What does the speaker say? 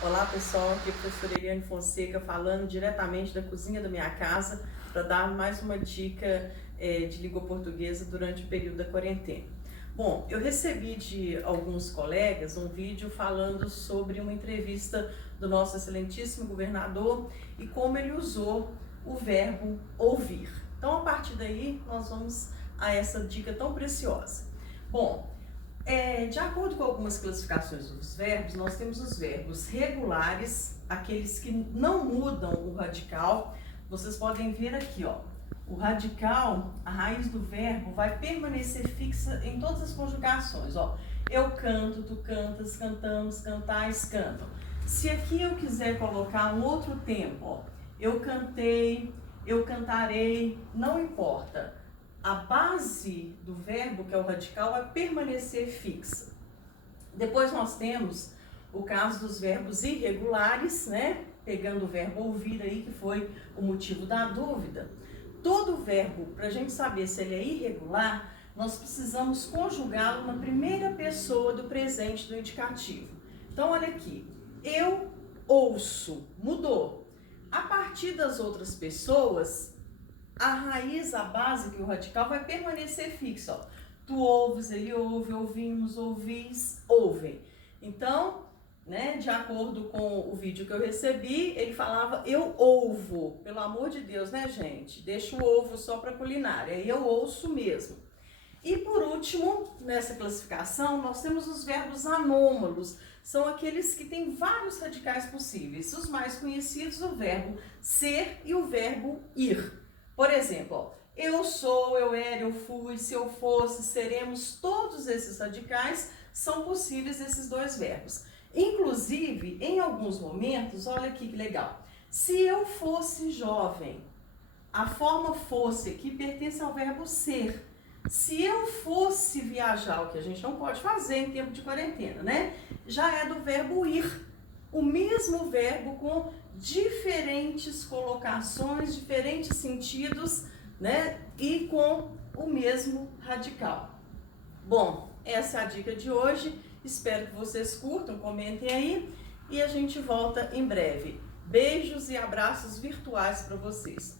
Olá pessoal, aqui é a professora Eliane Fonseca falando diretamente da cozinha da minha casa para dar mais uma dica de língua portuguesa durante o período da quarentena. Bom, eu recebi de alguns colegas um vídeo falando sobre uma entrevista do nosso excelentíssimo governador e como ele usou o verbo ouvir. Então, a partir daí, nós vamos a essa dica tão preciosa. Bom, de acordo com algumas classificações dos verbos, nós temos os verbos regulares, aqueles que não mudam o radical. Vocês podem ver aqui, ó, o radical, a raiz do verbo vai permanecer fixa em todas as conjugações, ó. Eu canto, tu cantas, cantamos, cantais, cantam. Se aqui eu quiser colocar um outro tempo, ó, eu cantei, eu cantarei, não importa. A base do verbo, que é o radical, vai permanecer fixa. Depois nós temos o caso dos verbos irregulares, né? Pegando o verbo ouvir aí, que foi o motivo da dúvida. Todo verbo, para a gente saber se ele é irregular, nós precisamos conjugá-lo na primeira pessoa do presente do indicativo. Então, olha aqui. Eu ouço, mudou. A partir das outras pessoas, a raiz, a base, que é o radical, vai permanecer fixa. Ó. Tu ouves, ele ouve, ouvimos, ouvis, ouvem. Então, né, de acordo com o vídeo que eu recebi, ele falava eu ouvo. Pelo amor de Deus, né, gente? Deixa o ovo só para culinária. Eu ouço mesmo. E por último, nessa classificação, nós temos os verbos anômalos. São aqueles que têm vários radicais possíveis. Os mais conhecidos, o verbo ser e o verbo ir. Por exemplo, ó, eu sou, eu era, eu fui, se eu fosse, seremos, todos esses radicais são possíveis esses dois verbos. Inclusive, em alguns momentos, olha aqui que legal, se eu fosse jovem, a forma fosse aqui pertence ao verbo ser. Se eu fosse viajar, o que a gente não pode fazer em tempo de quarentena, né? Já é do verbo ir. O mesmo verbo com diferentes colocações, diferentes sentidos, né? E com o mesmo radical. Bom, essa é a dica de hoje. Espero que vocês curtam, comentem aí e a gente volta em breve. Beijos e abraços virtuais para vocês.